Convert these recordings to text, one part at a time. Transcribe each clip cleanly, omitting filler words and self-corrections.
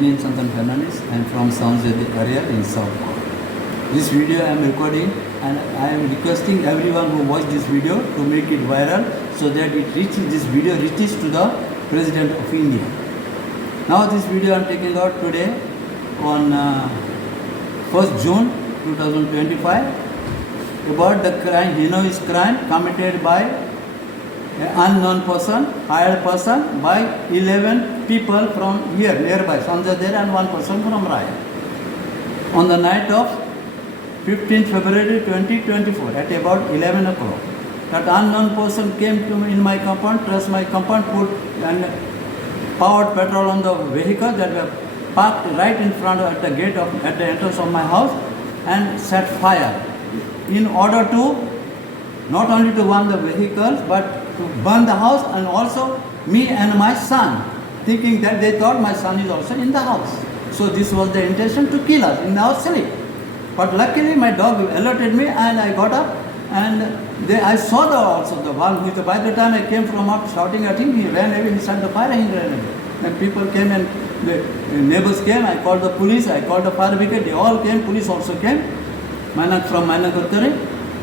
Menino Fernandez. I am from San Jose area in South. This video I am recording and I am requesting everyone who watch this video to make it viral so that this video reaches to the President of India. Now this video I am taking out today on 1st June 2025 about the crime, heinous crime committed by an unknown person, hired person by 11 people from here nearby, Sanjay and one person from Raya. On the night of 15th February 2024 at about 11 o'clock. That unknown person came to me in my compound, trust my compound, put and poured petrol on the vehicle that were parked right in front at the gate of, at the entrance of my house and set fire in order to not only to burn the vehicles but to burn the house and also me and my son, thinking that they thought my son is also in the house. So this was the intention to kill us in our sleep. But luckily my dog alerted me and I got up and I saw the one who, by the time I came from up shouting at him, he ran away, he set the fire and he ran away. And people came and the neighbors came, I called the police, I called the fire brigade, they all came, police also came, from Manakattari,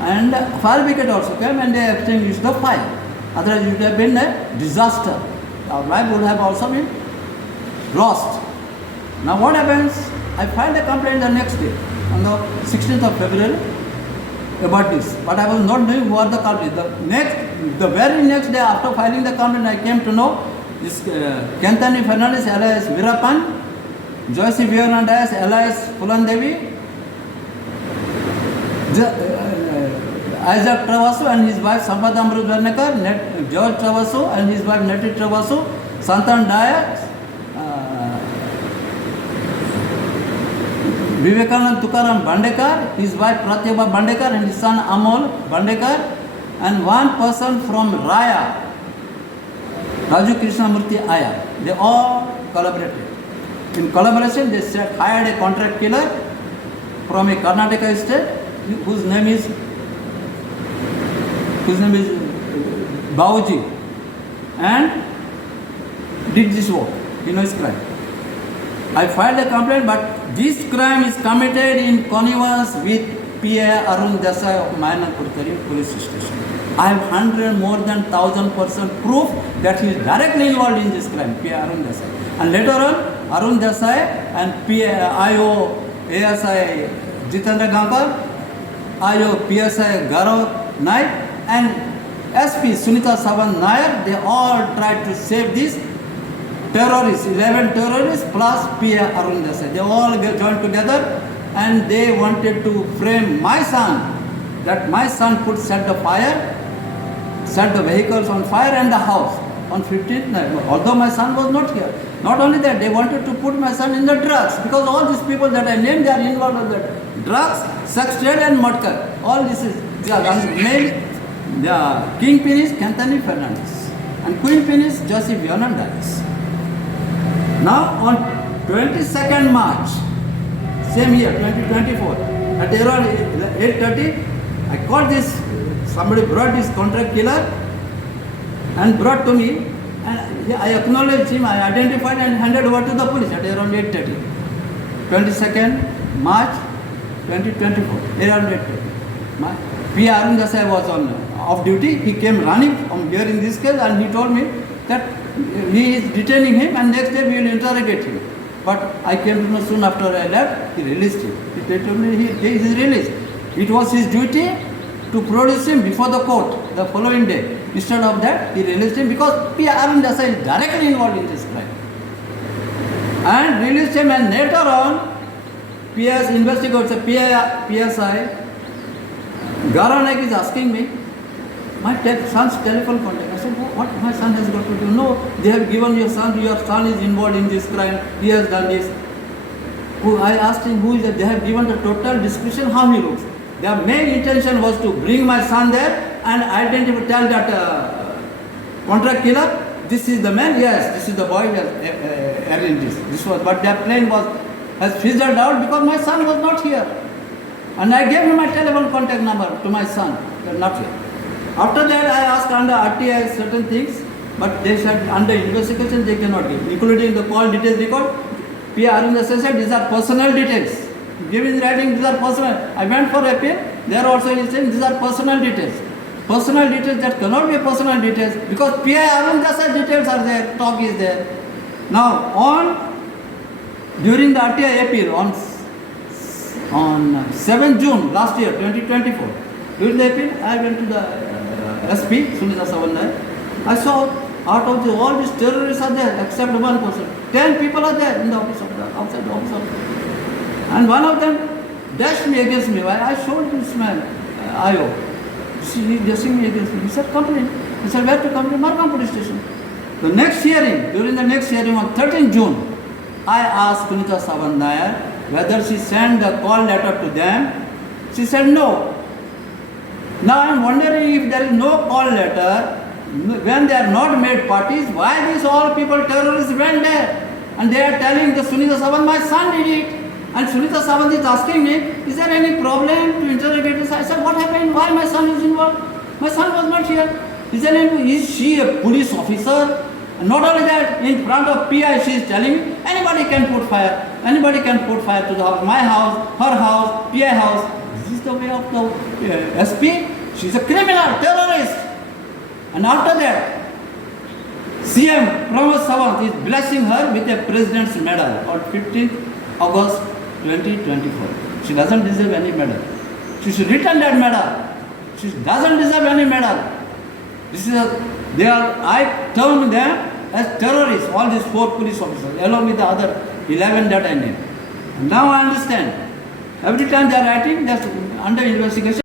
and fire brigade also came and they extinguished the fire. Otherwise it would have been a disaster. Our life would have also been lost. Now what happens? I filed a complaint the next day, on the 16th of February, about this. But I was not knowing who are the culprits. The very next day after filing the complaint, I came to know this Kentani Fernandez alias Virapan, Joyce Violanda alias Pulandevi, Isaac Travasu and his wife Sampada Amrudvarnekar, George Travasu and his wife Neti Travasu, Santan Daya, Vivekanand Tukaram Bandekar, his wife Pratyabha Bandekar and his son Amol Bandekar, and one person from Raya, Raju Krishnamurthy Iyer. They all collaborated. In collaboration, they hired a contract killer from a Karnataka state whose name is Bauji, and did this work, heinous crime. I filed a complaint, but this crime is committed in connivance with PA Arun Desai of Mainakurkari police station. I have more than 1,000% proof that he is directly involved in this crime, PA Arun Desai. And later on, Arun Desai and PA IO ASI Jitendra Gankar, IO PSI Garo Naik, and SP Sunita Savan Nair, they all tried to save these terrorists, 11 terrorists plus PA Arun Desai. They all joined together and they wanted to frame my son, that my son could set the fire, set the vehicles on fire and the house on 15th night, although my son was not here. Not only that, they wanted to put my son in the drugs, because all these people that I named, they are involved in the drugs, sex trade and Matka. All this is, the kingpin is Kentani Fernandez and queenpin is Joseph Yonandais. Now on 22nd March, same year, 2024, at around 8:30, I called this, somebody brought this contract killer and brought to me, and I acknowledged him, I identified and handed over to the police at around 8:30. 22nd March 2024, around 8:30. P. Arun Desai was on off duty. He came running from here in this case and he told me that he is detaining him and next day we will interrogate him. But I came to know soon after I left, he released him. He told me he is released. It was his duty to produce him before the court the following day. Instead of that, he released him because P. Arun Desai is directly involved in this crime. And released him, and later on, PS investigator, PSI, Garanak is asking me, my son's telephone contact. I said, what my son has got to do? No, they have given your son is involved in this crime, he has done this. I asked him who is it. They have given the total description how he looks. Their main intention was to bring my son there and identify, tell that contract killer, this is the man, yes, this is the boy who has arranged this was, but their plan has fizzled out because my son was not here. And I gave him my telephone contact number to my son, not here. After that, I asked under RTI certain things, but they said under investigation they cannot give, including the call details record. P. Arun Desai said these are personal details. Give his writing, these are personal. I went for appeal, there also he is saying these are personal details. Personal details that cannot be personal details because P. Arun Desai details are there, talk is there. Now, during the RTI appeal on 7 June last year, 2024, during the appeal, I went to the SP, Sunita Savandai. I saw out of all these terrorists are there except one person. 10 people are there in the office of the, outside the office of the. And one of them dashed me against me. I showed this man, Ayo. He dashing me against me. He said, complain. He said, where to complain? Markham police station. The next hearing, during the next hearing on 13 June, I asked Sunita Savandai whether she sent the call letter to them. She said no. Now I am wondering if there is no call letter, when they are not made parties, why these all people, terrorists went there? And they are telling the Sunita Savand, my son did it. And Sunita Savand is asking me, is there any problem to interrogate this? I said, what happened? Why my son is involved? My son was not here. Is she a police officer? And not only that, in front of PI she is telling me, anybody can put fire. Anybody can put fire to the house. My house, her house, PI house. This is the way of the SP. She is a criminal, terrorist. And after that, CM Pramod Sawant is blessing her with a president's medal on 15th August 2024. She doesn't deserve any medal. She should return that medal. She doesn't deserve any medal. I term them as terrorists, all these 4 police officers, along with the other 11 that I named. Now I understand. Every time they are writing, that's under investigation.